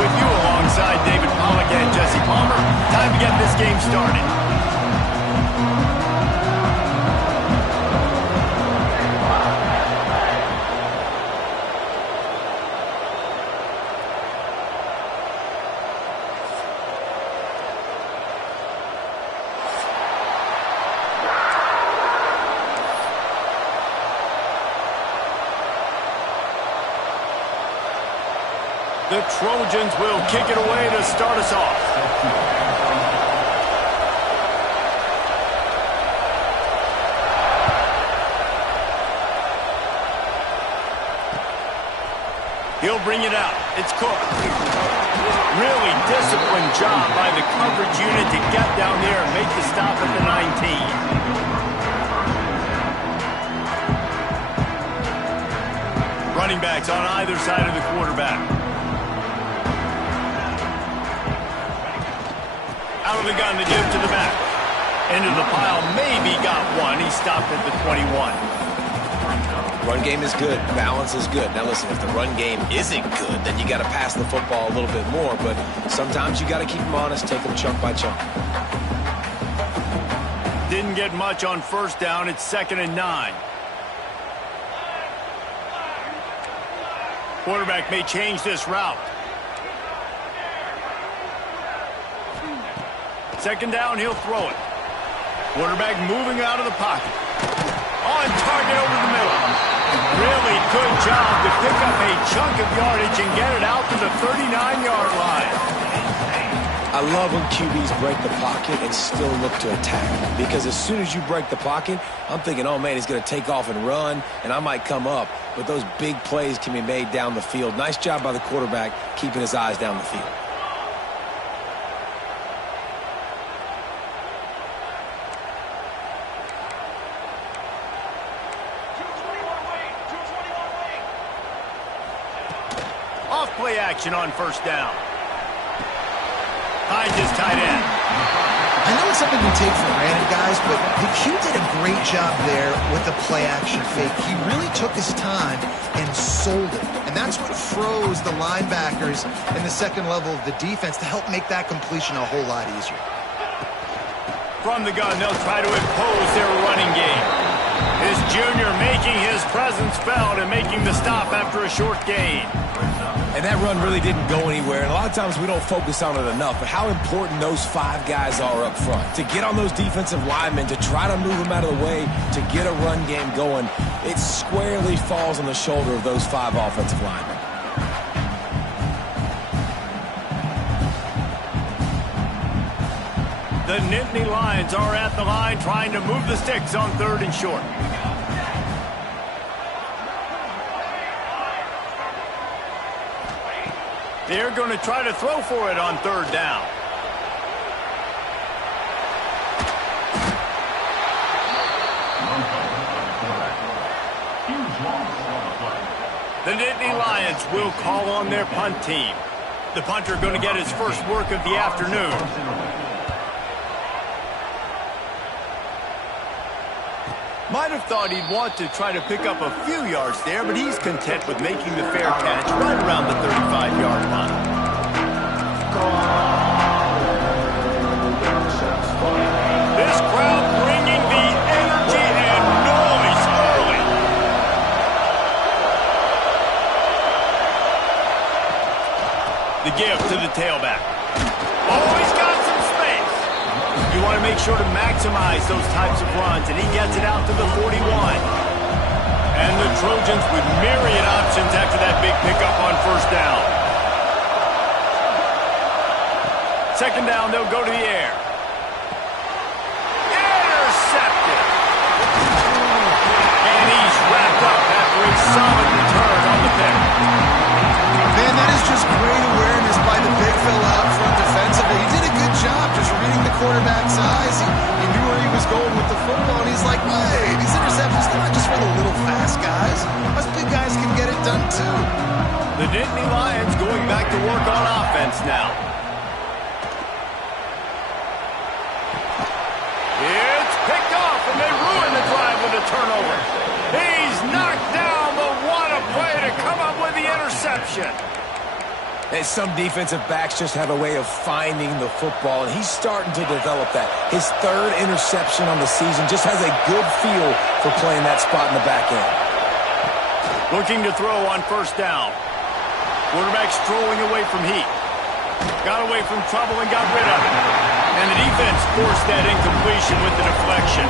with you alongside David Pollack and Jesse Palmer. Time to get this game started. The Trojans will kick it away to start us off. He'll bring it out. It's Cook. Really disciplined job by the coverage unit to get down there and make the stop at the 19. Running backs on either side of the quarterback. Out of the gun, the give to the back. Into the pile, maybe got one. He stopped at the 21. Run game is good. Balance is good. Now listen, if the run game isn't good, then you got to pass the football a little bit more. But sometimes you got to keep them honest, take them chunk by chunk. Didn't get much on first down. It's 2nd and 9. Quarterback may change this route. 2nd down, he'll throw it. Quarterback moving out of the pocket. On target over the middle. Really good job to pick up a chunk of yardage and get it out to the 39-yard line. I love when QBs break the pocket and still look to attack. Because as soon as you break the pocket, I'm thinking, oh man, he's going to take off and run, and I might come up. But those big plays can be made down the field. Nice job by the quarterback keeping his eyes down the field. Play action on first down. Finds his tight end. I know it's something we take for granted, guys, but Q did a great job there with the play action fake. He really took his time and sold it. And that's what froze the linebackers in the second level of the defense to help make that completion a whole lot easier. From the gun, they'll try to impose their running game. This junior making his presence felt and making the stop after a short gain. And that run really didn't go anywhere. And a lot of times we don't focus on it enough. But how important those 5 guys are up front. To get on those defensive linemen, to try to move them out of the way, to get a run game going, it squarely falls on the shoulder of those 5 offensive linemen. The Nittany Lions are at the line trying to move the sticks on 3rd and short. They're going to try to throw for it on 3rd down. The Nittany Lions will call on their punt team. The punter going to get his first work of the afternoon. Might have thought he'd want to try to pick up a few yards there, but he's content with making the fair catch right around the 35-yard line. This crowd bringing the energy and noise early. The give to the tailback. Oh, he's got some space. You want to make sure to maximize those types of runs, and he gets it out to the 41. And the Trojans with myriad options after that big pickup on first down. 2nd down, they'll go to the air. Intercepted. And he's wrapped up after a solid return on the pick. Man, that is just great awareness by the big fella out front defensively. He did a good job just reading the quarterback's eyes. He knew where he was going with the football, and he's like, hey, these interceptions, they're not just for the little fast guys. Us big guys can get it done too. The Nittany Lions going back to work on offense now. It's picked off, and they ruin the drive with a turnover. He's knocked down, but what a play to come up with the interception. And some defensive backs just have a way of finding the football, and he's starting to develop that. His third interception on the season, just has a good feel for playing that spot in the back end. Looking to throw on first down. Quarterback strolling away from heat. Got away from trouble and got rid of it. And the defense forced that incompletion with the deflection.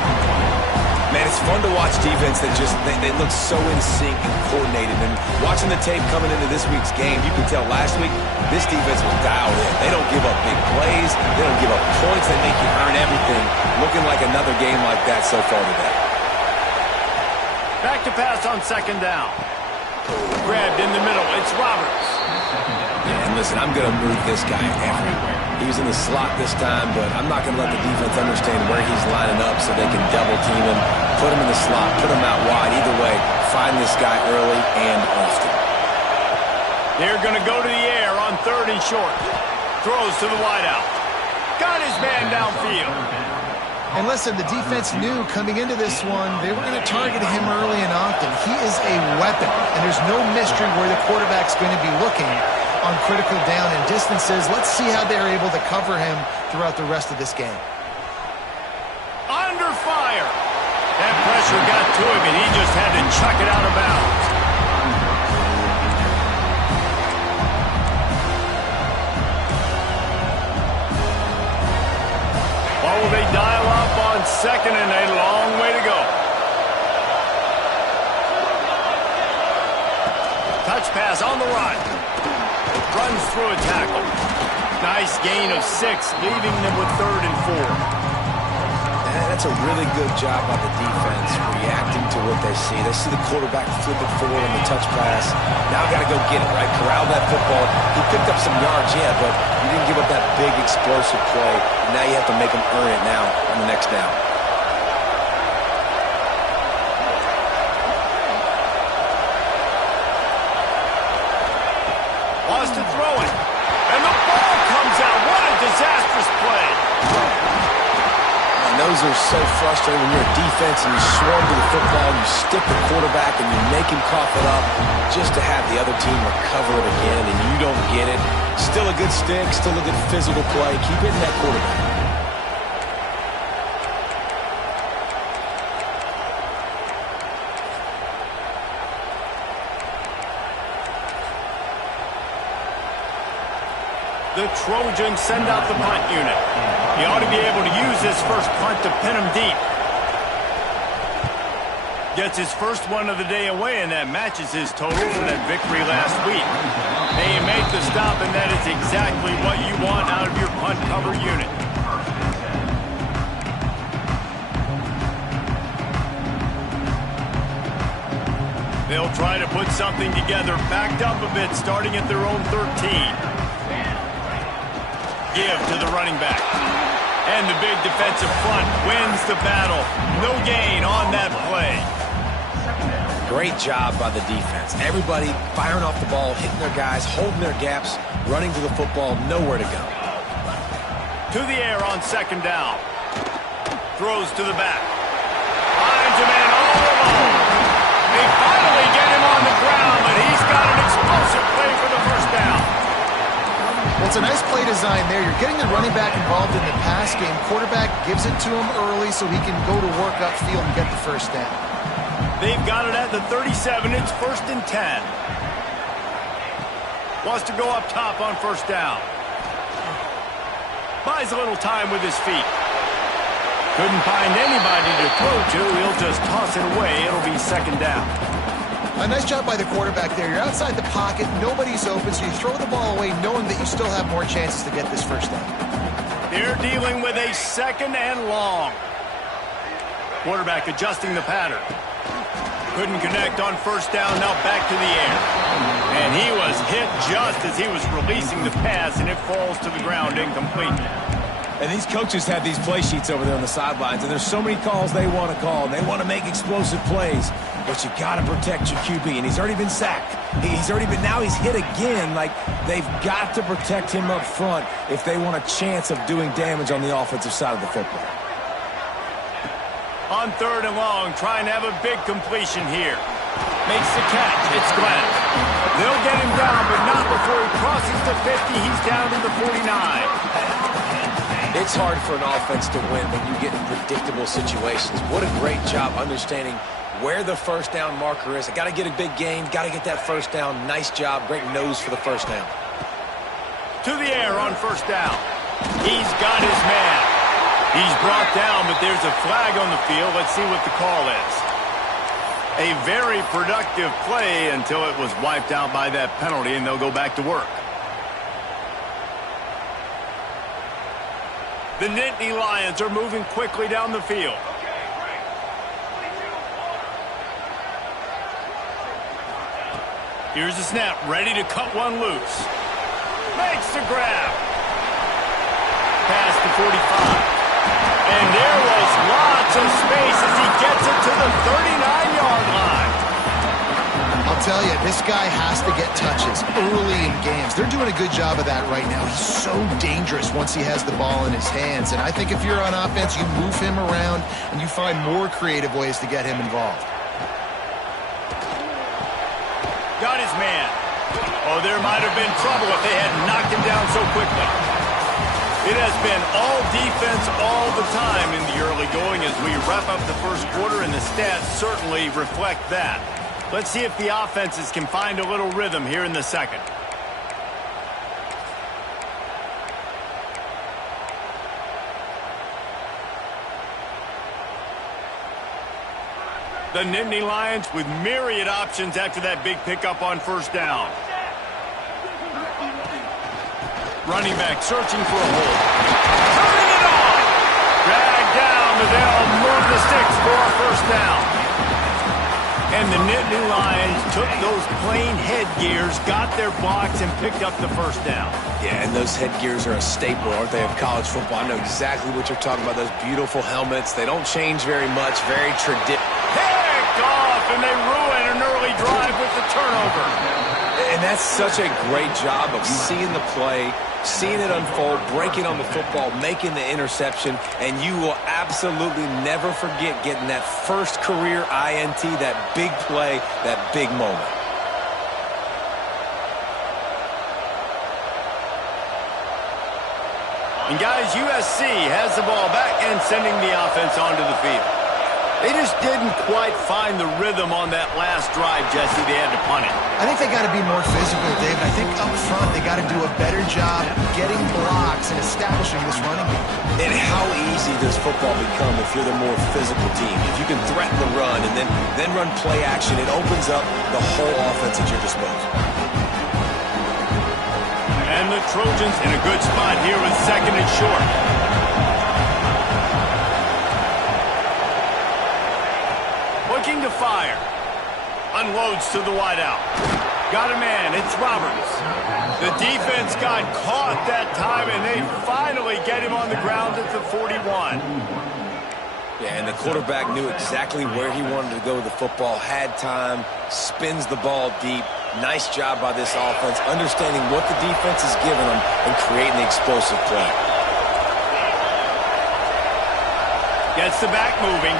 Man, it's fun to watch defense that just, they look so in sync and coordinated. And watching the tape coming into this week's game, you can tell last week, this defense was dialed in. They don't give up big plays. They don't give up points. They make you earn everything. Looking like another game like that so far today. Back to pass on second down. Grabbed in the middle. It's Roberts. Yeah, and listen, I'm going to move this guy everywhere. He was in the slot this time, but I'm not going to let the defense understand where he's lining up so they can double team him, put him in the slot, put him out wide. Either way, find this guy early and often. They're going to go to the air on third and short. Throws to the wideout. Got his man downfield. And listen, the defense knew coming into this one, they were going to target him early and often. He is a weapon, and there's no mystery where the quarterback's going to be looking on critical down and distances. Let's see how they're able to cover him throughout the rest of this game. Under fire. That pressure got to him, and he just had to chuck it out of bounds. What will they dial up on second and a long way to go? Touch pass on the run. Runs through a tackle. Nice gain of 6, leaving them with third and 4. That's a really good job by the defense, reacting to what they see. They see the quarterback flip it forward on the touch pass. Now got to go get it, right? Corral that football. He picked up some yards, yeah, but you didn't give up that big explosive play. Now you have to make him earn it now on the next down. Wants to throw it. And the ball comes out. What a disastrous play. And those are so frustrating when you're a defense and you swarm to the football, you stick the quarterback and you make him cough it up just to have the other team recover it again and you don't get it. Still a good stick, still a good physical play. Keep hitting that quarterback. The Trojans send out the punt unit. He ought to be able to use his first punt to pin him deep. Gets his first one of the day away, and that matches his total for that victory last week. They make the stop, and that is exactly what you want out of your punt cover unit. They'll try to put something together, backed up a bit, starting at their own 13. Give to the running back. And the big defensive front wins the battle. No gain on that play. Great job by the defense. Everybody firing off the ball, hitting their guys, holding their gaps, running to the football, nowhere to go. To the air on second down. Throws to the back. Finds a man all alone. They finally get him on the ground, but he's got an explosive play for the first down. Well, it's a nice play design there. You're getting the running back involved in the pass game. Quarterback gives it to him early so he can go to work upfield and get the first down. They've got it at the 37. It's first and 10. Wants to go up top on first down. Buys a little time with his feet. Couldn't find anybody to throw to. He'll just toss it away. It'll be second down. A nice job by the quarterback there. You're outside the pocket. Nobody's open, so you throw the ball away knowing that you still have more chances to get this first down. They're dealing with a second and long. Quarterback adjusting the pattern. Couldn't connect on first down. Now back to the air. And he was hit just as he was releasing the pass, and it falls to the ground incomplete. And these coaches have these play sheets over there on the sidelines, and there's so many calls they want to call, and they want to make explosive plays. But you got to protect your QB, and he's already been sacked. Now he's hit again. Like, they've got to protect him up front if they want a chance of doing damage on the offensive side of the football. On third and long, trying to have a big completion here. Makes the catch. It's Glenn. They'll get him down, but not before he crosses the 50. He's down to the 49. It's hard for an offense to win when you get in predictable situations. What a great job understanding where the first down marker is. I got to get a big gain, got to get that first down. Nice job, great nose for the first down. To the air on first down. He's got his man. He's brought down, but there's a flag on the field. Let's see what the call is. A very productive play until it was wiped out by that penalty, and they'll go back to work. The Nittany Lions are moving quickly down the field. Here's the snap, ready to cut one loose. Makes the grab. Past the 45. And there was lots of space as he gets it to the 39-yard line. I'll tell you, this guy has to get touches early in games. They're doing a good job of that right now. He's so dangerous once he has the ball in his hands. And I think if you're on offense, you move him around and you find more creative ways to get him involved. Got his man. Oh, there might have been trouble if they had knocked him down so quickly. It has been all defense all the time in the early going as we wrap up the first quarter, and the stats certainly reflect that. Let's see if the offenses can find a little rhythm here in the second. The Nittany Lions with myriad options after that big pickup on first down. Running back searching for a hole. Turning it on! Dragged down, but they'll move the sticks for a first down. And the Nittany Lions took those plain headgears, got their blocks, and picked up the first down. Yeah, and those headgears are a staple, aren't they, of college football? I know exactly what you're talking about, those beautiful helmets. They don't change very much, very traditional. Picked off, and they ruin an early drive with the turnover. And that's such a great job of seeing the play, seeing it unfold, breaking on the football, making the interception, and you will absolutely never forget getting that first career INT, that big play, that big moment. And guys, USC has the ball back and sending the offense onto the field. They just didn't quite find the rhythm on that last drive, Jesse. They had to punt it. I think they got to be more physical, David. I think up front they got to do a better job getting blocks and establishing this running game. And how easy does football become if you're the more physical team? If you can threaten the run and then run play action, it opens up the whole offense at your disposal. And the Trojans in a good spot here with second and short. Looking to fire. Unloads to the wideout. Got a man. It's Roberts. The defense got caught that time, and they finally get him on the ground at the 41. Yeah, and the quarterback knew exactly where he wanted to go with the football, had time, spins the ball deep. Nice job by this offense, understanding what the defense is giving them and creating the explosive play. Gets the back moving.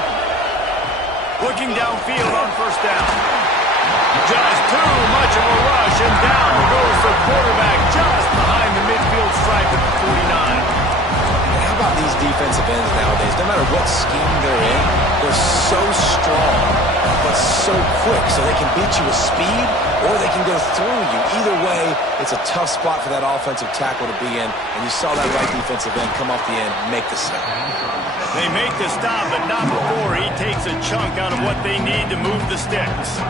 Looking downfield on first down. Just too much of a rush, and down goes the quarterback just behind the midfield stripe at the 49. And how about these defensive ends nowadays? No matter what scheme they're in, they're so strong, but so quick, so they can beat you with speed, or they can go through you. Either way, it's a tough spot for that offensive tackle to be in, and you saw that right defensive end come off the end and make the stop. They make the stop, but not before he takes a chunk out of what they need to move the sticks.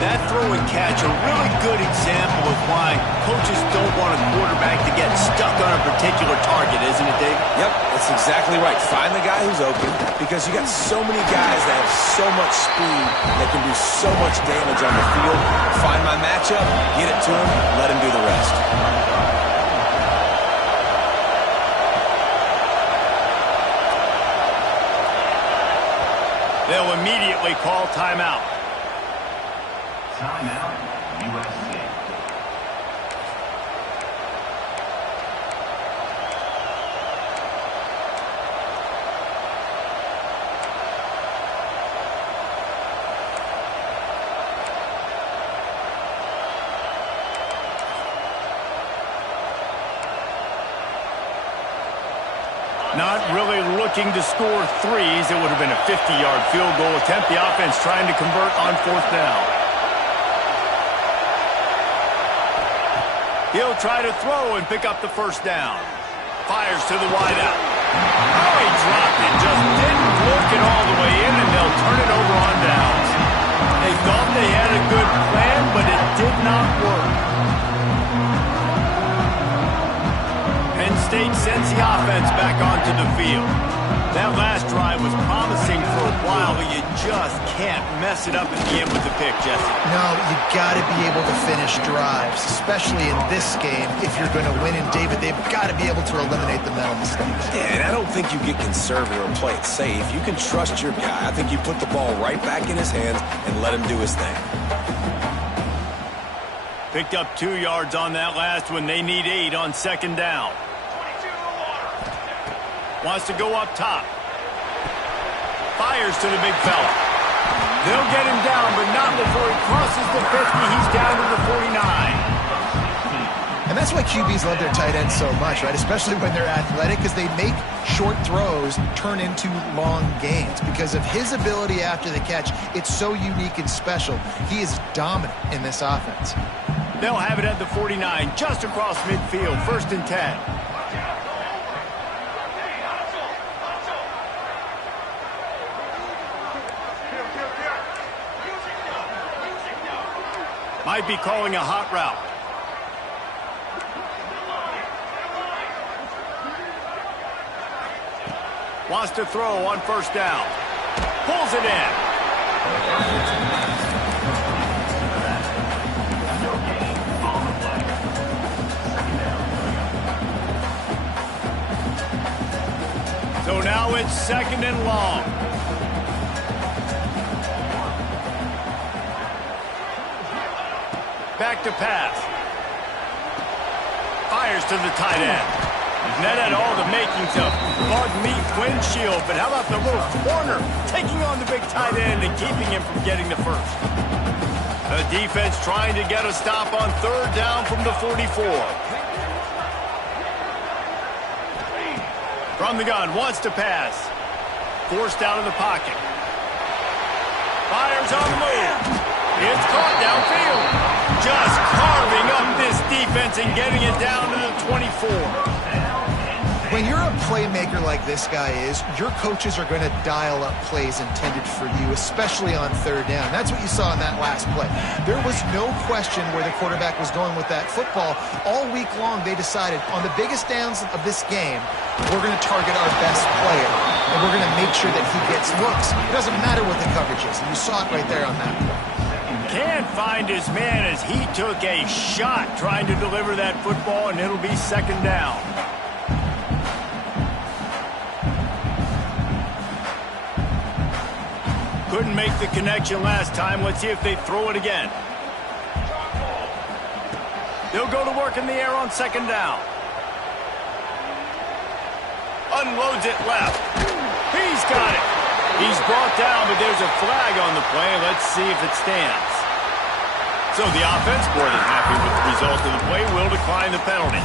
That throw and catch, a really good example of why coaches don't want a quarterback to get stuck on a particular target, isn't it, Dave? Yep, that's exactly right. Find the guy who's open, because you got so many guys that have so much speed that can do so much damage on the field. Find my matchup, get it to him, let him do the rest. They'll immediately call timeout. Timeout, USC. Not really looking to score threes. It would have been a 50-yard field goal attempt. The offense trying to convert on 4th down. He'll try to throw and pick up the 1st down. Fires to the wideout. Oh, he dropped it. Just didn't look it all the way in, and they'll turn it over on downs. They thought they had a good plan, but it did not work. Penn State sends the offense back onto the field. That last drive was promising for a while, but you just can't mess it up at the end with the pick, Jesse. No, you got to be able to finish drives, especially in this game. If you're going to win, and David, they've got to be able to eliminate the mental mistakes. Yeah, and I don't think you get conservative or play it safe. You can trust your guy. I think you put the ball right back in his hands and let him do his thing. Picked up 2 yards on that last one. They need 8 on 2nd down. Wants to go up top. Fires to the big fella. They'll get him down, but not before he crosses the 50. He's down to the 49. And that's why QBs love their tight ends so much, right? Especially when they're athletic, because they make short throws turn into long gains. Because of his ability after the catch, it's so unique and special. He is dominant in this offense. They'll have it at the 49, just across midfield, 1st and 10. Might be calling a hot route. Wants to throw on 1st down. Pulls it in. So now it's 2nd and long. Back to pass. Fires to the tight end. And that had all the makings of bug meat windshield, but how about the little corner taking on the big tight end and keeping him from getting the 1st? The defense trying to get a stop on 3rd down from the 44. From the gun, wants to pass. Forced out of the pocket. Fires on the move. It's caught downfield. Just carving up this defense and getting it down to the 24. When you're a playmaker like this guy is, your coaches are going to dial up plays intended for you, especially on 3rd down. That's what you saw in that last play. There was no question where the quarterback was going with that football. All week long, they decided on the biggest downs of this game, we're going to target our best player, and we're going to make sure that he gets looks. It doesn't matter what the coverage is, and you saw it right there on that play. Can't find his man as he took a shot trying to deliver that football, and it'll be 2nd down. Couldn't make the connection last time. Let's see if they throw it again. They'll go to work in the air on 2nd down. Unloads it left. He's got it. He's brought down, but there's a flag on the play. Let's see if it stands. So the offense, more than happy with the result of the play, will decline the penalty.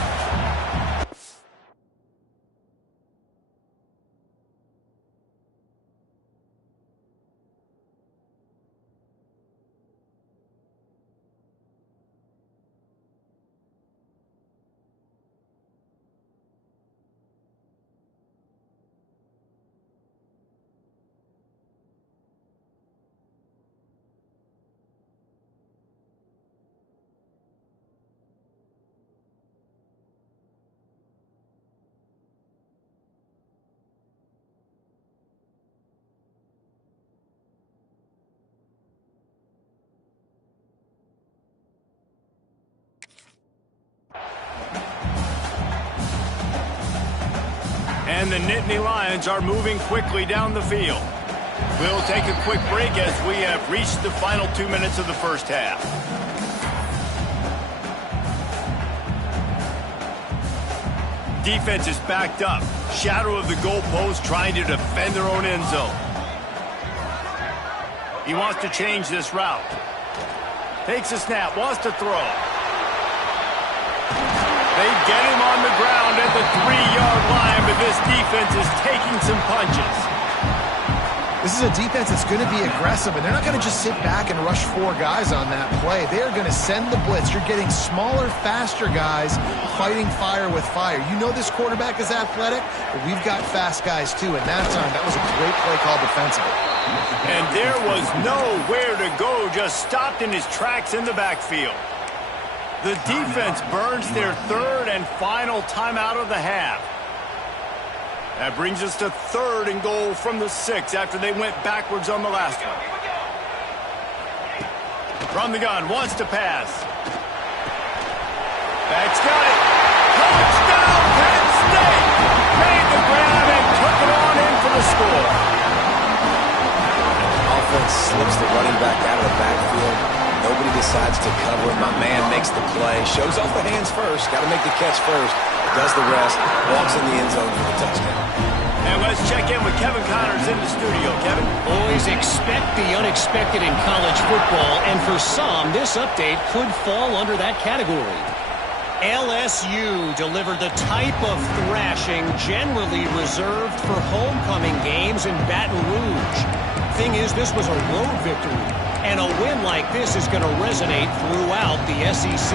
And the Nittany Lions are moving quickly down the field. We'll take a quick break as we have reached the final 2 minutes of the 1st half. Defense is backed up. Shadow of the goalpost trying to defend their own end zone. He wants to change this route. Takes a snap, wants to throw. They get him on the ground at the 3-yard line, but of this defense is taking some punches. This is a defense that's going to be aggressive, and they're not going to just sit back and rush 4 guys on that play. They are going to send the blitz. You're getting smaller, faster guys fighting fire with fire. You know this quarterback is athletic, but we've got fast guys too, and that time, that was a great play call defensively. And there was nowhere to go, just stopped in his tracks in the backfield. The defense burns their 3rd and final timeout of the half. That brings us to 3rd and goal from the 6 after they went backwards on the last one. From the gun, wants to pass. That's got it. Touchdown, Penn State! Made the grab and took it on in for the score. Offense slips the running back out of the backfield. Nobody decides to cover him. My man makes the play. Shows off the hands first. Got to make the catch first. Does the rest. Walks in the end zone for the touchdown. And let's check in with Kevin Connors in the studio. Kevin? Always expect the unexpected in college football, and for some, this update could fall under that category. LSU delivered the type of thrashing generally reserved for homecoming games in Baton Rouge. Thing is, this was a road victory, and a win like this is going to resonate throughout the SEC.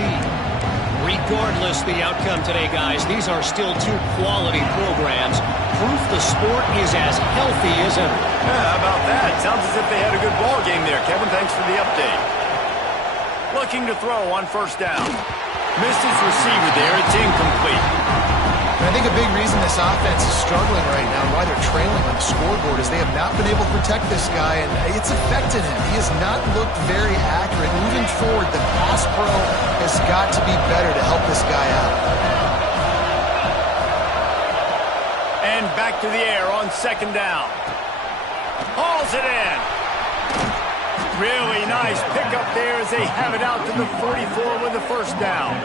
Regardless the outcome today, guys, these are still 2 quality programs. Proof the sport is as healthy as ever. Yeah, how about that? Sounds as if they had a good ball game there. Kevin, thanks for the update. Looking to throw on 1st down. Missed his receiver there. It's incomplete. And I think a big reason this offense is struggling right now and why they're trailing on the scoreboard is they have not been able to protect this guy, and it's affected him. He has not looked very accurate. Moving forward, the pass pro has got to be better to help this guy out. And back to the air on 2nd down. Hauls it in. Really nice pickup there as they have it out to the 44 with the 1st down.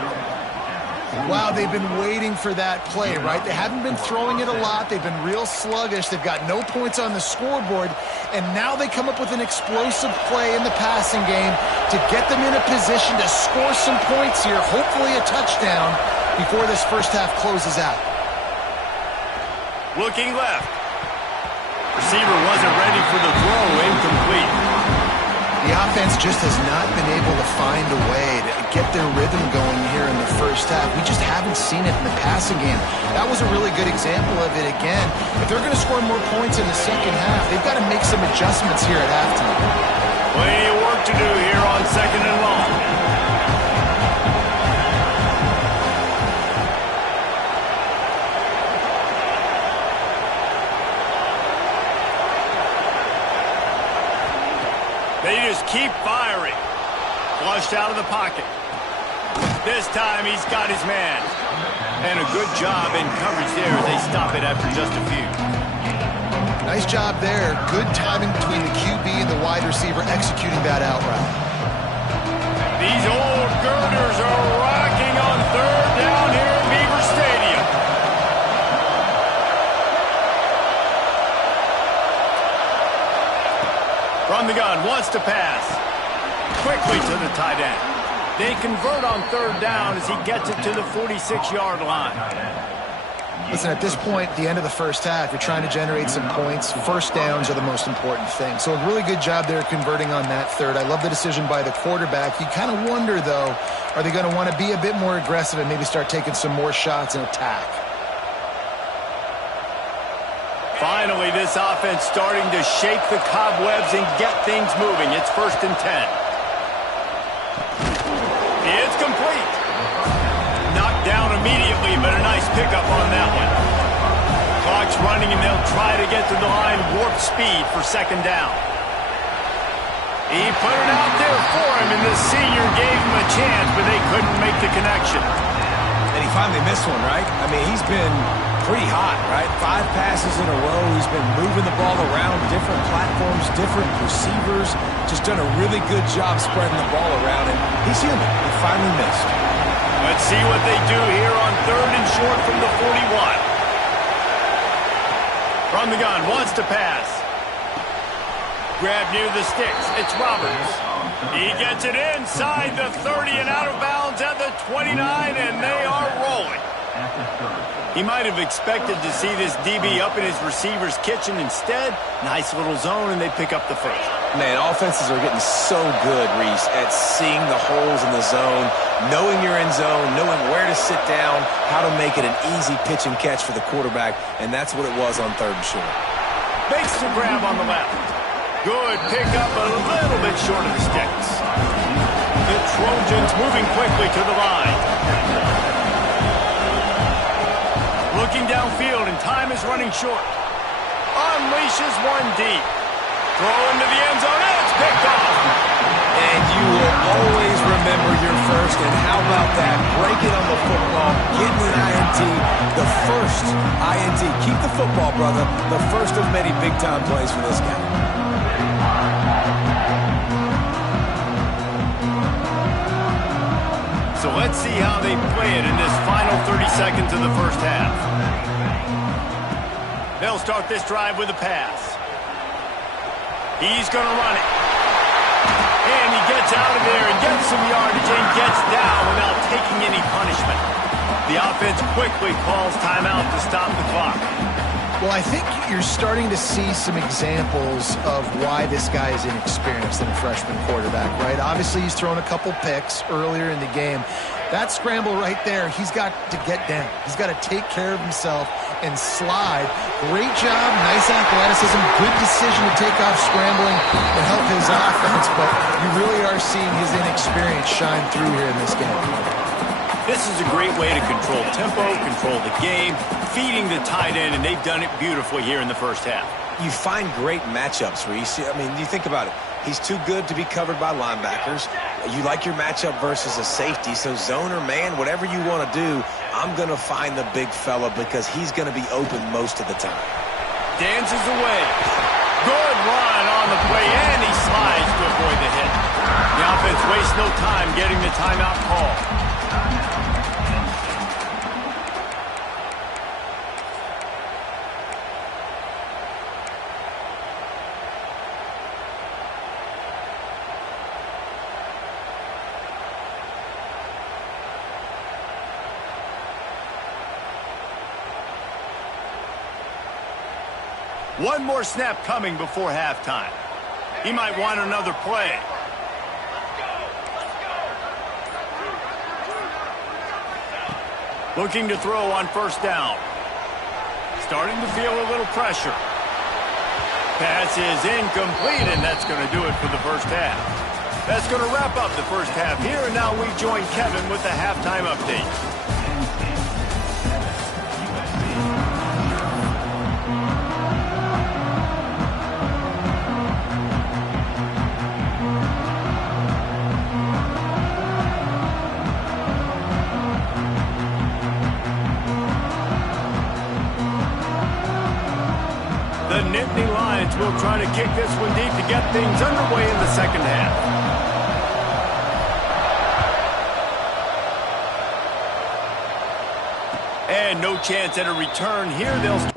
Wow, they've been waiting for that play, right? They haven't been throwing it a lot. They've been real sluggish. They've got no points on the scoreboard, and now they come up with an explosive play in the passing game to get them in a position to score some points here, hopefully a touchdown, before this 1st half closes out. Looking left. Receiver wasn't ready for the throw. Incomplete. The offense just has not been able to find a way to get their rhythm going here in the 1st half. We just haven't seen it in the passing game. That was a really good example of it again. If they're going to score more points in the 2nd half, they've got to make some adjustments here at halftime. Plenty of work to do here on 2nd and long. They just keep firing. Flushed out of the pocket. This time he's got his man. And a good job in coverage there as they stop it after just a few. Nice job there. Good timing between the QB and the wide receiver executing that out route. These old girders are rocking on 3rd down here at Beaver Stadium. From the gun, wants to pass. Quickly to the tight end. They convert on 3rd down as he gets it to the 46-yard line. Listen, at this point, the end of the 1st half, you're trying to generate some points. 1st downs are the most important thing. So a really good job there converting on that 3rd. I love the decision by the quarterback. You kind of wonder, though, are they going to want to be a bit more aggressive and maybe start taking some more shots and attack? Finally, this offense starting to shake the cobwebs and get things moving. It's 1st and 10. It's complete. Knocked down immediately, but a nice pickup on that one. Clock's running, and they'll try to get to the line warp speed for 2nd down. He put it out there for him, and the senior gave him a chance, but they couldn't make the connection. And he finally missed one, right? I mean, he's been pretty hot, right? 5 passes in a row. He's been moving the ball around, different platforms, different receivers. Just done a really good job spreading the ball around, and he's human. He finally missed. Let's see what they do here on 3rd and short from the 41. From the gun, wants to pass. Grab near the sticks. It's Roberts. He gets it inside the 30 and out of bounds at the 29, and they are rolling. He might have expected to see this DB up in his receiver's kitchen. Instead, nice little zone, and they pick up the first. Man, offenses are getting so good, Reese, at seeing the holes in the zone, knowing you're in zone, knowing where to sit down, how to make it an easy pitch and catch for the quarterback, and that's what it was on 3rd and short. Makes the grab on the left. Good pickup, a little bit short of the sticks. The Trojans moving quickly to the line. Looking downfield, and time is running short. Unleashes one deep. Throw into the end zone, and it's picked off. And you will always remember your first, and how about that? Breaking on the football, getting an INT, the first INT. Keep the football, brother. The first of many big-time plays for this guy. So let's see how they play it in this final 30 seconds of the first half. They'll start this drive with a pass. He's going to run it. And he gets out of there and gets some yardage and gets down without taking any punishment. The offense quickly calls timeout to stop the clock. Well, I think you're starting to see some examples of why this guy is inexperienced in a freshman quarterback, right? Obviously, he's thrown a couple picks earlier in the game. That scramble right there, he's got to get down. He's got to take care of himself and slide. Great job, nice athleticism, good decision to take off scrambling to help his offense, but you really are seeing his inexperience shine through here in this game. This is a great way to control tempo, control the game, feeding the tight end, and they've done it beautifully here in the first half. You find great matchups, Reese. I mean, you think about it. He's too good to be covered by linebackers. You like your matchup versus a safety, so zone or man, whatever you want to do, I'm going to find the big fella because he's going to be open most of the time. Dances away. Good run on the play, and he slides to avoid the hit. The offense wastes no time getting the timeout call. One more snap coming before halftime. He might want another play. Looking to throw on first down. Starting to feel a little pressure. Pass is incomplete, and that's going to do it for the first half. That's going to wrap up the first half here, and now we join Kevin with the halftime update. The Nittany Lions will try to kick this one deep to get things underway in the second half. And no chance at a return here. They'll...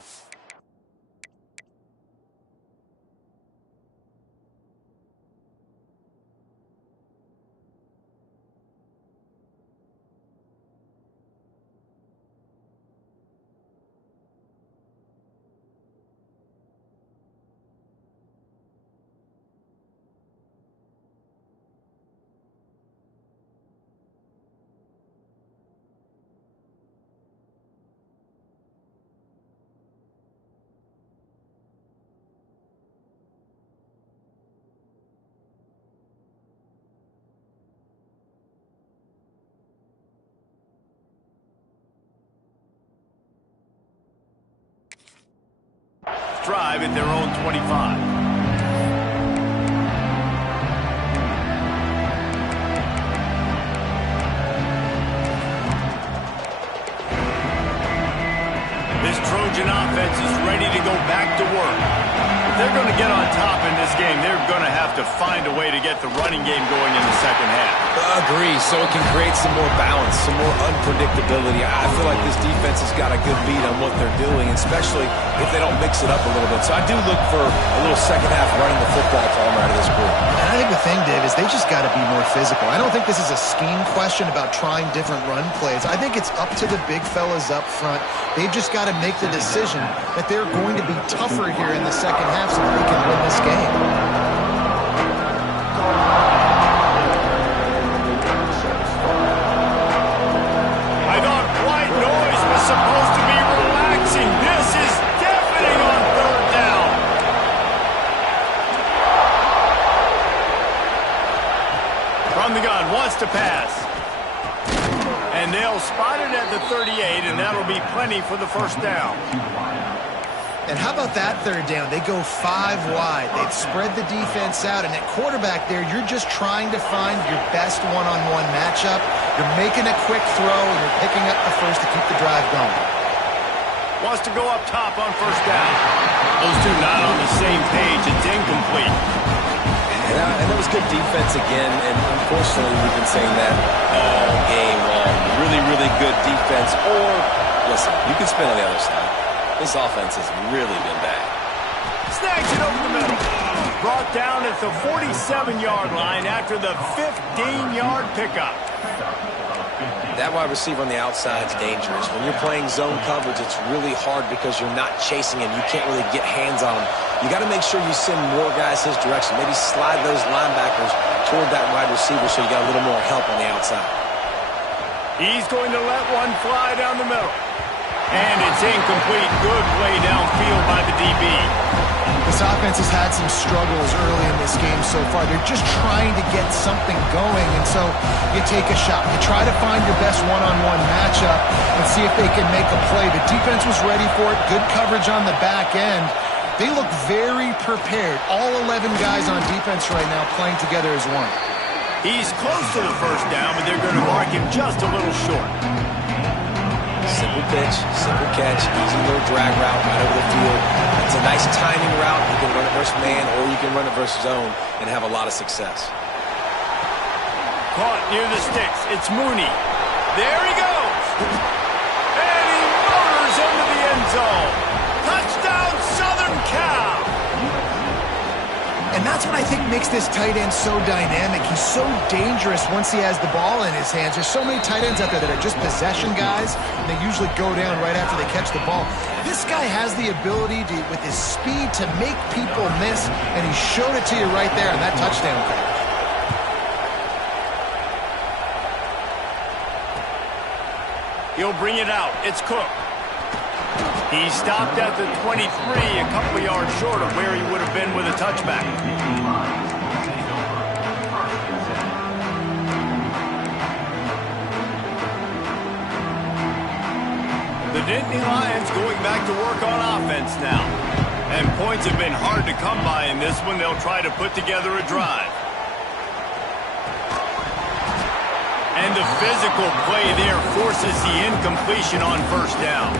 drive at their own 25. This Trojan offense is ready to go back to work. they're going to get on top in this game, they're going to have to find a way to get the running game going in the second half. Agree, so it can create some more balance, some more unpredictability. I feel like this defense has got a good beat on what they're doing, especially if they don't mix it up a little bit. So I do look for a little second half running the football from out of this group. And I think the thing, Dave, is they just got to be more physical. I don't think this is a scheme question about trying different run plays. I think it's up to the big fellas up front. They've just got to make the decision that they're going to be tougher here in the second half so that they can win this game. I thought white noise was supposed to be relaxing. This is deafening on third down. From the gun, wants to pass. And they'll spot it at the 38, and that'll be plenty for the first down. And how about that third down? They go 5 wide. They've spread the defense out, and at quarterback there, you're just trying to find your best one-on-one matchup. You're making a quick throw, and you're picking up the first to keep the drive going. Wants to go up top on first down. Those two not on the same page. It's incomplete. And that was good defense again, and unfortunately we've been saying that all game long. Really, really good defense. Or, listen, you can spin on the other side. This offense has really been bad. Snags it over the middle. Brought down at the 47-yard line after the 15-yard pickup. That wide receiver on the outside is dangerous. When you're playing zone coverage, it's really hard because you're not chasing him. You can't really get hands on him. You got to make sure you send more guys his direction. Maybe slide those linebackers toward that wide receiver so you got a little more help on the outside. He's going to let one fly down the middle. And it's incomplete. Good play downfield by the DB. This offense has had some struggles early in this game so far. They're just trying to get something going, and so you take a shot. You try to find your best one-on-one matchup and see if they can make a play. The defense was ready for it. Good coverage on the back end. They look very prepared. All 11 guys on defense right now playing together as one. He's close to the first down, but they're going to mark him just a little short. Simple pitch, simple catch, easy little drag route right over the field. It's a nice timing route. You can run it versus man, or you can run it versus zone and have a lot of success. Caught near the sticks. It's Mooney. There he goes. And he motors into the end zone. Touchdown, Southern Cal. And that's what I think makes this tight end so dynamic. He's so dangerous once he has the ball in his hands. There's so many tight ends out there that are just possession guys, and they usually go down right after they catch the ball. This guy has the ability to, with his speed, to make people miss, and he showed it to you right there on that touchdown catch. He'll bring it out. It's Cook. He stopped at the 23, a couple yards short of where he would have been with a touchback. The Nittany Lions going back to work on offense now. And points have been hard to come by in this one. They'll try to put together a drive. And the physical play there forces the incompletion on first down.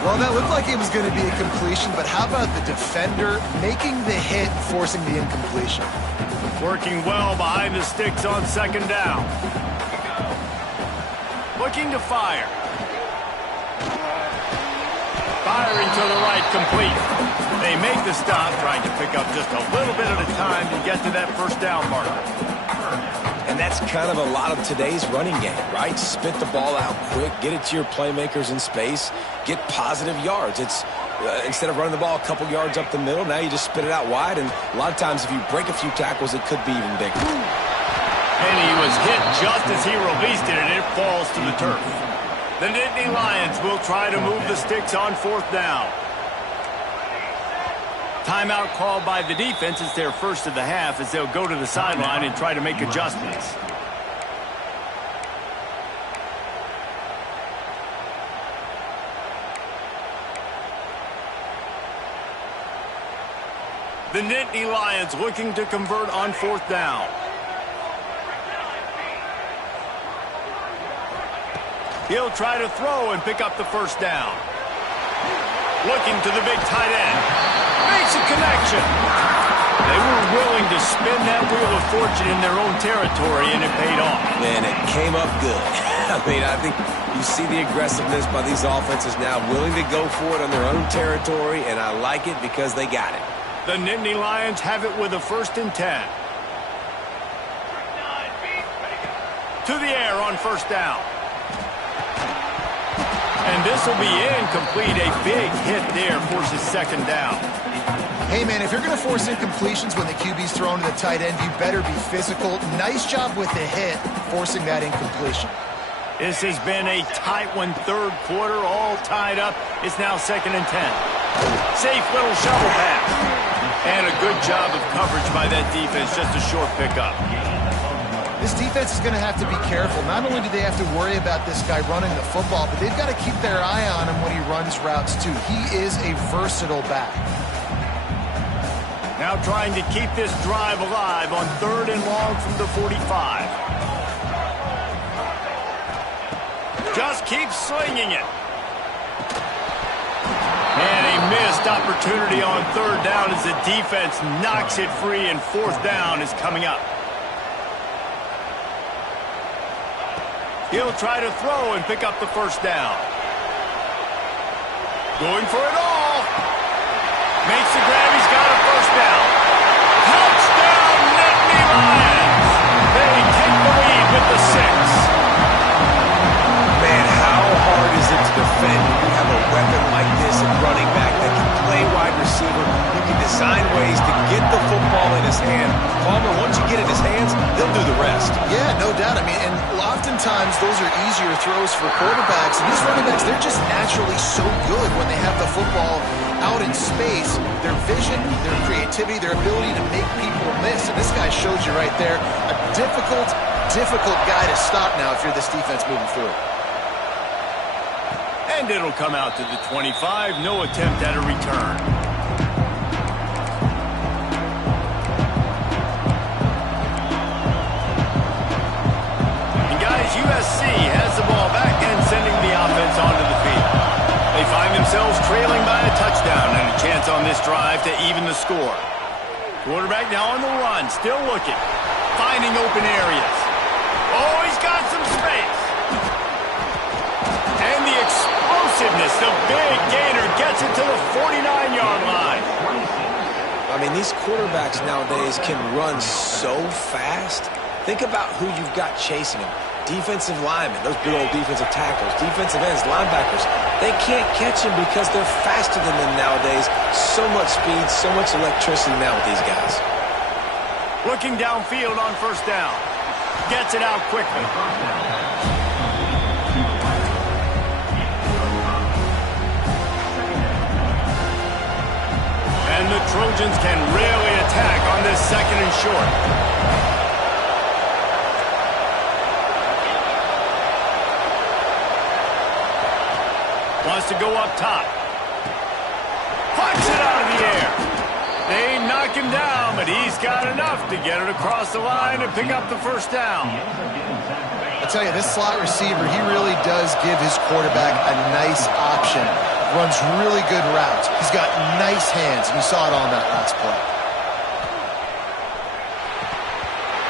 Well, that looked like it was going to be a completion, but how about the defender making the hit, forcing the incompletion? Working well behind the sticks on second down. Looking to fire. Firing to the right, complete. They make the stop, trying to pick up just a little bit at a time to get to that first down marker. And that's kind of a lot of today's running game, right? Spit the ball out quick, get it to your playmakers in space, get positive yards. It's instead of running the ball a couple yards up the middle, now you just spit it out wide, and a lot of times if you break a few tackles, it could be even bigger. And he was hit just as he released it, and it falls to the turf. The Nittany Lions will try to move the sticks on fourth down. Timeout called by the defense. It's their first of the half as they'll go to the sideline and try to make adjustments. The Nittany Lions looking to convert on fourth down. He'll try to throw and pick up the first down. Looking to the big tight end. Makes a connection. They were willing to spin that wheel of fortune in their own territory, and it paid off. And it came up good. I mean, I think you see the aggressiveness by these offenses now, willing to go for it on their own territory, and I like it because they got it. The Nittany Lions have it with a 1st and 10. To the air on 1st down. And this will be incomplete. A big hit there forces 2nd down. Hey, man, if you're going to force incompletions when the QB's thrown to the tight end, you better be physical. Nice job with the hit, forcing that incompletion. This has been a tight one, 3rd quarter, all tied up. It's now 2nd and 10. Safe little shovel pass. And a good job of coverage by that defense, just a short pickup. This defense is going to have to be careful. Not only do they have to worry about this guy running the football, but they've got to keep their eye on him when he runs routes, too. He is a versatile back. Now trying to keep this drive alive on 3rd and long from the 45. Just keeps slinging it. And a missed opportunity on 3rd down as the defense knocks it free, and 4th down is coming up. He'll try to throw and pick up the 1st down. Going for it all. Makes the grab. He's got a 1st down. Touchdown, Nittany Lions. They take the lead with the 6. Man, how hard is it to defend when you have a weapon like this at running back that can play wide receiver, who can design ways to get the football in his hand? Palmer, once you get it in his hands, he'll do the rest. Yeah, no doubt. I mean, and oftentimes those are easier throws for quarterbacks. And these running backs, they're just naturally so good when they have the football out in space. Their vision, their creativity, their ability to make people miss. And this guy shows you right there, a difficult guy to stop now if you're this defense moving forward. And it'll come out to the 25. No attempt at a return. And guys, USC has the ball back and sending the offense onto the field. They find themselves trailing by a touchdown and a chance on this drive to even the score. Quarterback now on the run, still looking, finding open areas. Oh, he's got some space. And the explosiveness, the big gainer gets it to the 49-yard line. I mean, these quarterbacks nowadays can run so fast. Think about who you've got chasing them. Defensive linemen, those big old defensive tackles, defensive ends, linebackers. They can't catch them because they're faster than them nowadays. So much speed, so much electricity now with these guys. Looking downfield on 1st down. Gets it out quickly. And the Trojans can really attack on this 2nd and short. Wants to go up top. Punch it out of the air. They knock him down, but he's got enough to get it across the line and pick up the 1st down. I tell you, this slot receiver, he really does give his quarterback a nice option. Runs really good routes. He's got nice hands, and you saw it on that last play.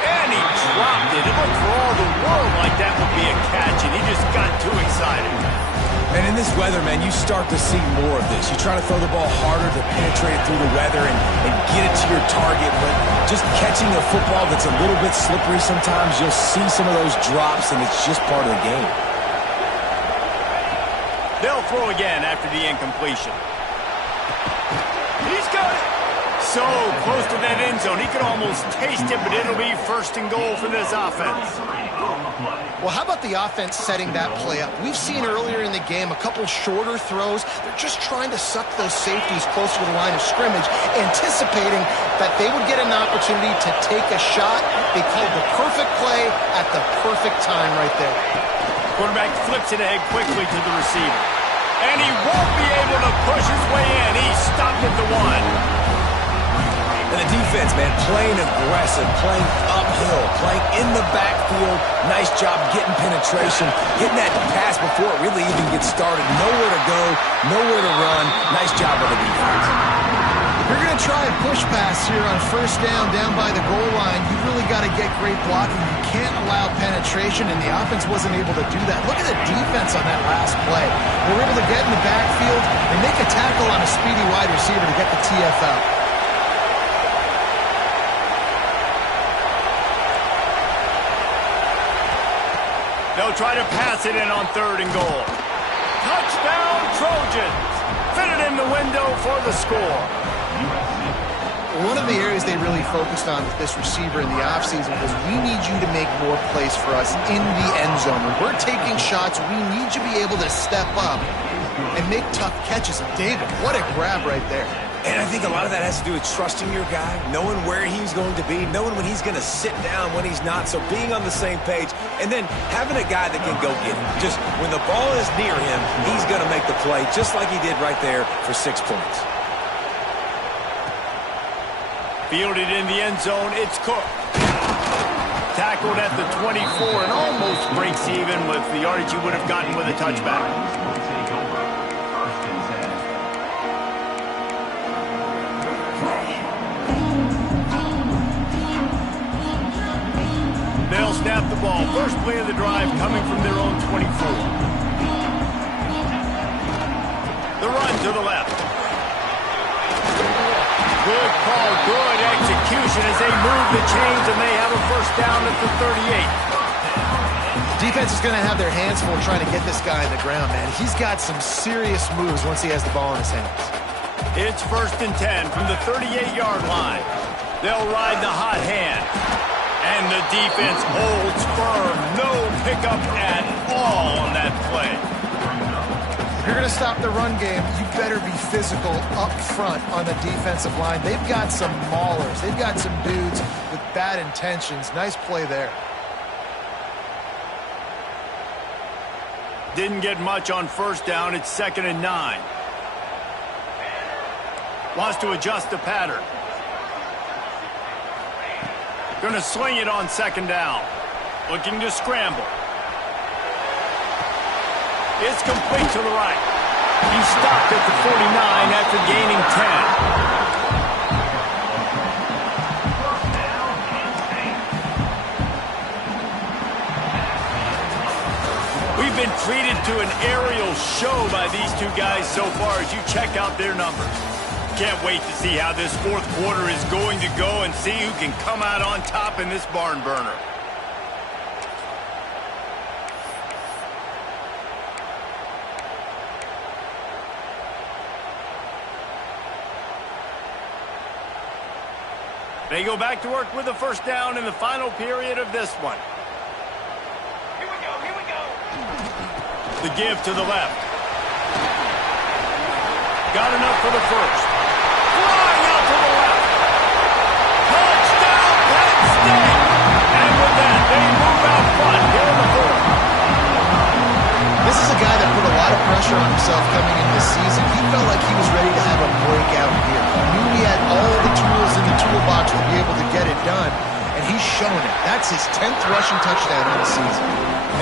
And he dropped it. It looked for all the world like that would be a catch, and he just got too excited. And in this weather, man, you start to see more of this. You try to throw the ball harder to penetrate it through the weather and get it to your target, but just catching a football that's a little bit slippery sometimes, you'll see some of those drops, and it's just part of the game. They'll throw again after the incompletion. He's got it. So close to that end zone. He could almost taste it, but it'll be 1st and goal for this offense. Well, how about the offense setting that play up? We've seen earlier in the game a couple shorter throws. They're just trying to suck those safeties closer to the line of scrimmage, anticipating that they would get an opportunity to take a shot. They called the perfect play at the perfect time right there. Quarterback flips it ahead quickly to the receiver. And he won't be able to push his way in. He's stopped at the 1. And the defense, man, playing aggressive, playing uphill, playing in the backfield. Nice job getting penetration, getting that pass before it really even gets started. Nowhere to go, nowhere to run. Nice job by the defense. If you're going to try a push pass here on first down by the goal line, you've really got to get great blocking. You can't allow penetration, and the offense wasn't able to do that. Look at the defense on that last play. They were able to get in the backfield and make a tackle on a speedy wide receiver to get the TFL. They'll try to pass it in on 3rd and goal. Touchdown, Trojans! Fit it in the window for the score. One of the areas they really focused on with this receiver in the offseason was we need you to make more plays for us in the end zone. When we're taking shots, we need you to be able to step up and make tough catches. And David, what a grab right there. And I think a lot of that has to do with trusting your guy, knowing where he's going to be, knowing when he's going to sit down, when he's not. So being on the same page, and then having a guy that can go get it. Just when the ball is near him, he's going to make the play, just like he did right there for 6 points. Fielded in the end zone, it's Cook. Tackled at the 24 and almost breaks even with the yardage he would have gotten with a touchback. They'll snap the ball. First play of the drive coming from their own 24. The run to the left. Good call, good execution as they move the chains and they have a first down at the 38. Defense is going to have their hands full trying to get this guy on the ground, man. He's got some serious moves once he has the ball in his hands. It's 1st and 10 from the 38-yard line. They'll ride the hot hand. And the defense holds firm. No pickup at all on that play. If you're going to stop the run game, you better be physical up front on the defensive line. They've got some maulers. They've got some dudes with bad intentions. Nice play there. Didn't get much on first down. It's 2nd and 9. Wants to adjust the pattern. Going to swing it on 2nd down. Looking to scramble. It's complete to the right. He stopped at the 49 after gaining 10. We've been treated to an aerial show by these two guys so far as you check out their numbers. Can't wait to see how this 4th quarter is going to go and see who can come out on top in this barn burner. They go back to work with a first down in the final period of this one. Here we go, here we go. The give to the left. Got enough for the first. Flying out to the left. Touchdown, Penn State. And with that, they move out front here in the 4th. This is a guy that put a lot of pressure on himself coming into the season. He felt like he was ready to have a breakout year. He knew he had all the tools in the toolbox to be able to get it done, and he's shown it. That's his 10th rushing touchdown of the season.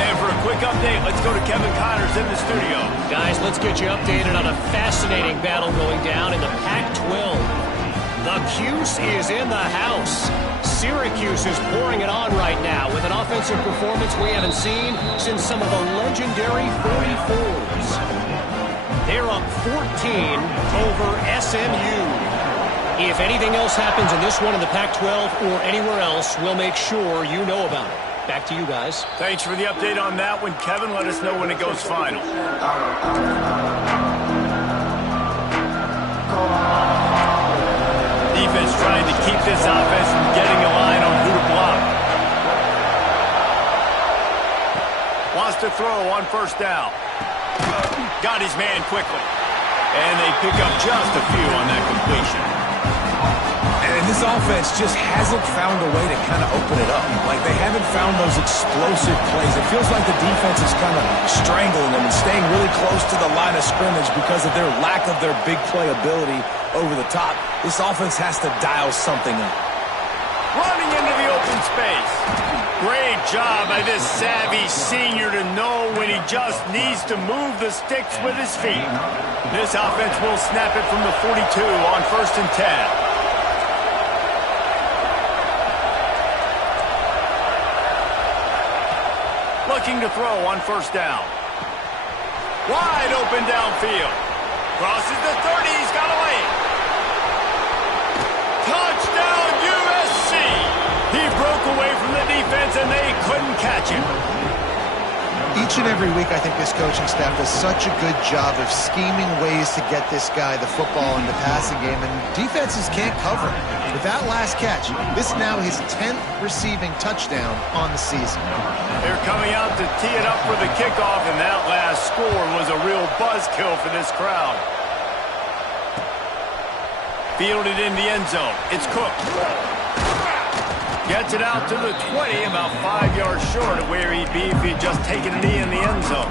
And for a quick update, let's go to Kevin Connors in the studio. Guys, let's get you updated on a fascinating battle going down in the Pac-12. The Cuse is in the house. Syracuse is pouring it on right now with an offensive performance we haven't seen since some of the legendary 44s. They're up 14 over SMU. If anything else happens in this one in the Pac-12 or anywhere else, we'll make sure you know about it. Back to you guys. Thanks for the update on that one, Kevin. Let us know when it goes final. Defense trying to keep this offense from getting a line on who to block. Wants to throw on first down. Got his man quickly. And they pick up just a few on that completion. And This offense just hasn't found a way to kind of open it up. Like, they haven't found those explosive plays. It feels like the defense is kind of strangling them and staying really close to the line of scrimmage because of their lack of their big play ability over the top. This offense has to dial something up. Running into the open space. Great job by this savvy senior to know when he just needs to move the sticks with his feet. This offense will snap it from the 42 on 1st and 10. Looking to throw on 1st down. Wide open downfield. Crosses the 30. He's got a lane. Touchdown USC. He broke away from the defense and they couldn't catch him. Each and every week, I think this coaching staff does such a good job of scheming ways to get this guy the football in the passing game, and defenses can't cover him. With that last catch, this is now his 10th receiving touchdown on the season. They're coming out to tee it up for the kickoff, and that last score was a real buzzkill for this crowd. Fielded in the end zone. It's Cook. Gets it out to the 20, about 5 yards short of where he'd be if he'd just taken a knee in the end zone.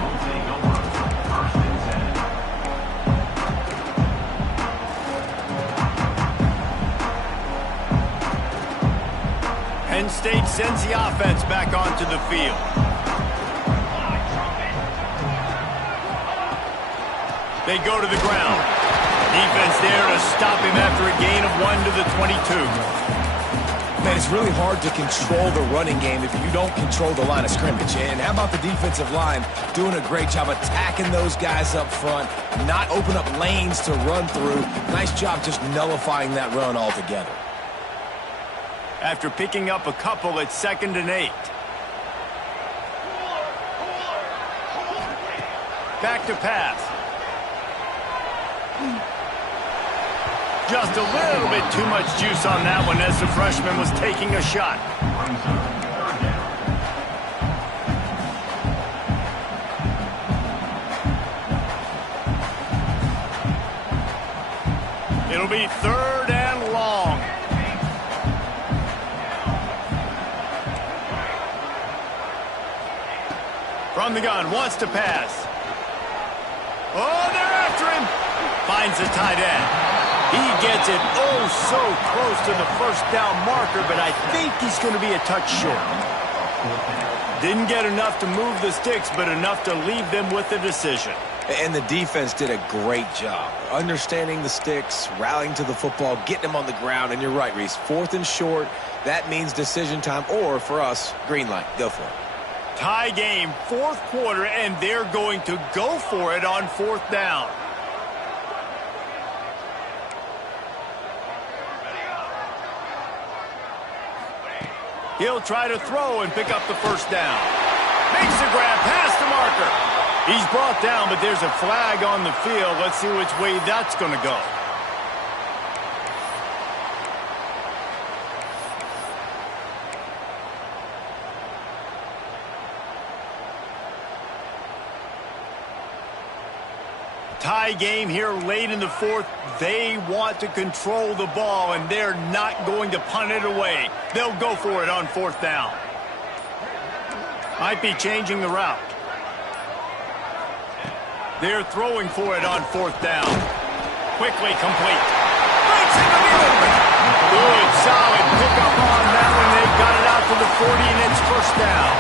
Penn State sends the offense back onto the field. They go to the ground. Defense there to stop him after a gain of 1 to the 22. Man, it's really hard to control the running game if you don't control the line of scrimmage. And how about the defensive line doing a great job attacking those guys up front, not open up lanes to run through. Nice job just nullifying that run altogether. After picking up a couple at 2nd and 8. Back to pass. Just a little bit too much juice on that one as the freshman was taking a shot. It'll be 3rd and long. From the gun, wants to pass. Oh, they're after him. Finds the tight end. He gets it so close to the 1st down marker, but I think he's going to be a touch short. Didn't get enough to move the sticks, but enough to leave them with the decision. And the defense did a great job understanding the sticks, rallying to the football, getting them on the ground. And you're right, Reese, 4th and short, that means decision time, or for us, green light. Go for it. Tie game, 4th quarter, and they're going to go for it on 4th down. He'll try to throw and pick up the 1st down. Makes the grab past the marker. He's brought down, but there's a flag on the field. Let's see which way that's going to go. Tie game here late in the 4th. They want to control the ball, and they're not going to punt it away. They'll go for it on 4th down. Might be changing the route. They're throwing for it on 4th down. Quickly complete. Breaks into the open. Good, solid pickup on that one. They've got it out to the 40, and it's 1st down.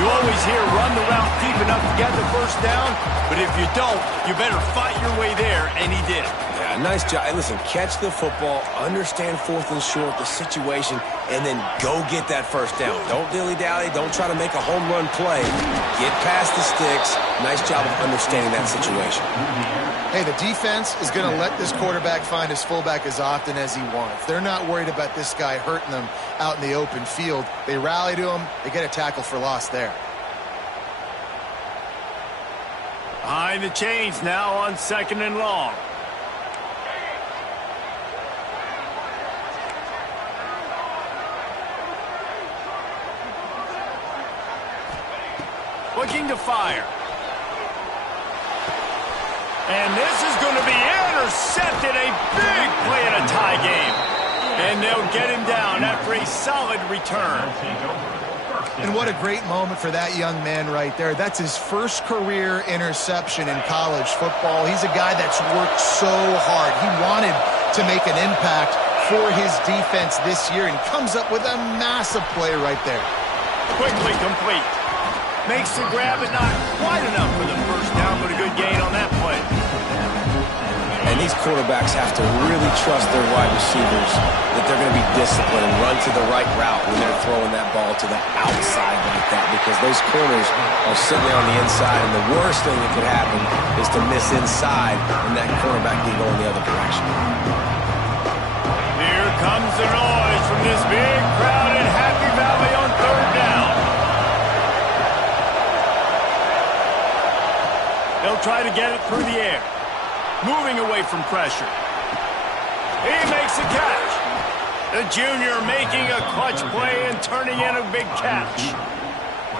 You always hear run the route deep enough to get the 1st down, but if you don't, you better fight your way there, and he did. Yeah, nice job. Hey, listen, catch the football, understand 4th and short, the situation, and then go get that 1st down. Don't dilly-dally. Don't try to make a home run play. Get past the sticks. Nice job of understanding that situation. Hey, the defense is going to let this quarterback find his fullback as often as he wants. They're not worried about this guy hurting them out in the open field. They rally to him. They get a tackle for loss there. Behind the chains now on 2nd and long. Looking to fire. And this is going to be intercepted. A big play in a tie game. And they'll get him down after a solid return. And what a great moment for that young man right there. That's his first career interception in college football. He's a guy that's worked so hard. He wanted to make an impact for his defense this year and comes up with a massive play right there. Quickly complete. Makes the grab, but not quite enough for the first down, but a good gain on that play. And these quarterbacks have to really trust their wide receivers that they're going to be disciplined and run to the right route when they're throwing that ball to the outside like that, because those corners are sitting there on the inside, and the worst thing that could happen is to miss inside and that cornerback can go in the other direction. Here comes the noise from this big crowd in Happy Valley on third down. They'll try to get it through the air. Moving away from pressure. He makes a catch. The junior making a clutch play and turning in a big catch.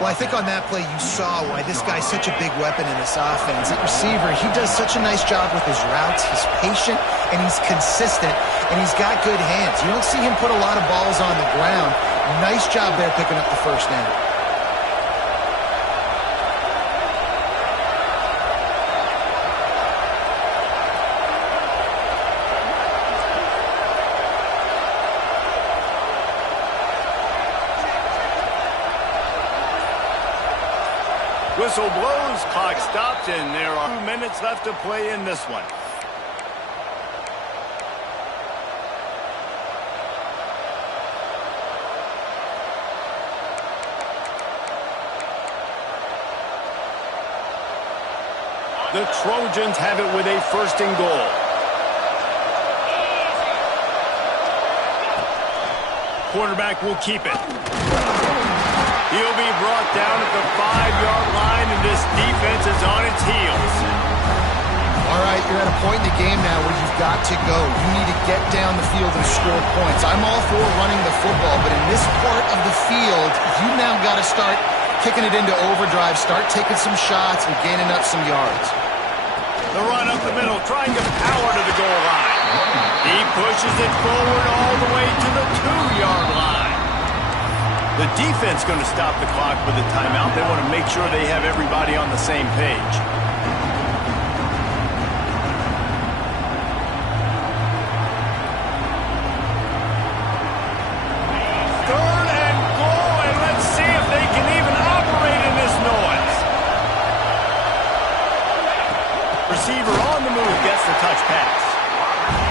Well, I think on that play you saw why this guy's such a big weapon in this offense. At receiver, he does such a nice job with his routes. He's patient, and he's consistent, and he's got good hands. You don't see him put a lot of balls on the ground. Nice job there picking up the first down. Whistle blows, clock stops, and there are 2 minutes left to play in this one. The Trojans have it with a first and goal. Quarterback will keep it. He'll be brought down at the 5-yard line, and this defense is on its heels. All right, you're at a point in the game now where you've got to go. You need to get down the field and score points. I'm all for running the football, but in this part of the field, you now got to start kicking it into overdrive, start taking some shots and gaining up some yards. The run up the middle, trying to power to the goal line. He pushes it forward all the way to the 2-yard line. The defense going to stop the clock with a timeout. They want to make sure they have everybody on the same page. Third and goal, and let's see if they can even operate in this noise. Receiver on the move gets the touch pass.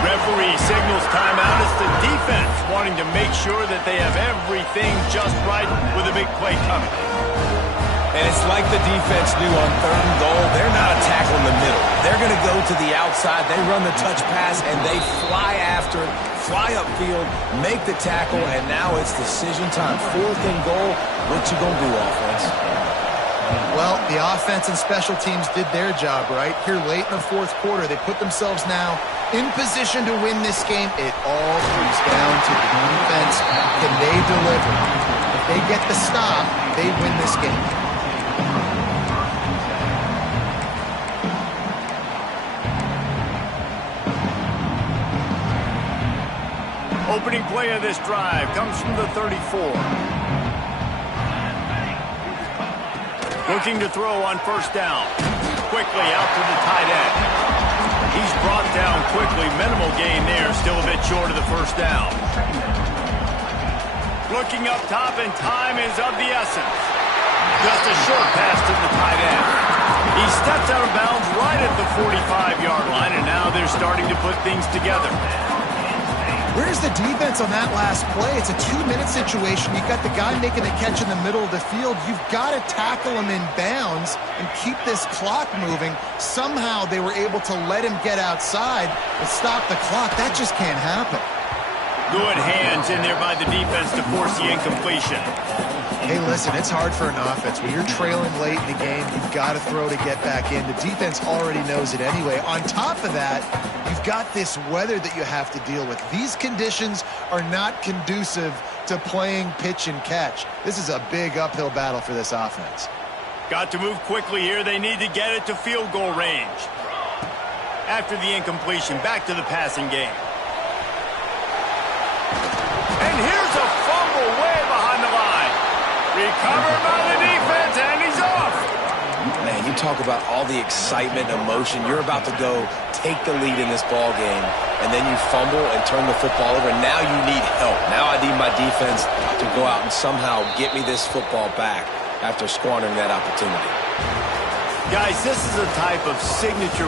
Referee signals timeout. It's the defense wanting to make sure that they have everything just right with a big play coming. And it's like the defense knew on third and goal. They're not tackling the middle. They're going to go to the outside. They run the touch pass, and they fly after it, fly upfield, make the tackle, and now it's decision time. Fourth and goal. What you going to do, offense? Well, the offense and special teams did their job, right? Here late in the fourth quarter, they put themselves now in position to win this game. It all comes down to the defense. Can they deliver? If they get the stop, they win this game. Opening play of this drive comes from the 34. Looking to throw on first down. Quickly out to the tight end. He's brought down quickly. Minimal gain there. Still a bit short of the first down. Looking up top, and time is of the essence. Just a short pass to the tight end. He steps out of bounds right at the 45-yard line, and now they're starting to put things together. Where's the defense on that last play? It's a 2-minute situation. You've got the guy making the catch in the middle of the field. You've got to tackle him in bounds and keep this clock moving. Somehow they were able to let him get outside and stop the clock. That just can't happen. Good hands in there by the defense to force the incompletion. Hey, listen, it's hard for an offense. When you're trailing late in the game, you've got to throw to get back in. The defense already knows it anyway. On top of that, you've got this weather that you have to deal with. These conditions are not conducive to playing pitch and catch. This is a big uphill battle for this offense. Got to move quickly here. They need to get it to field goal range. After the incompletion, back to the passing game. That's a fumble way behind the line. Recovered by the defense, and he's off. Man, you talk about all the excitement and emotion. You're about to go take the lead in this ball game, and then you fumble and turn the football over. Now you need help. Now I need my defense to go out and somehow get me this football back after squandering that opportunity. Guys, this is a type of signature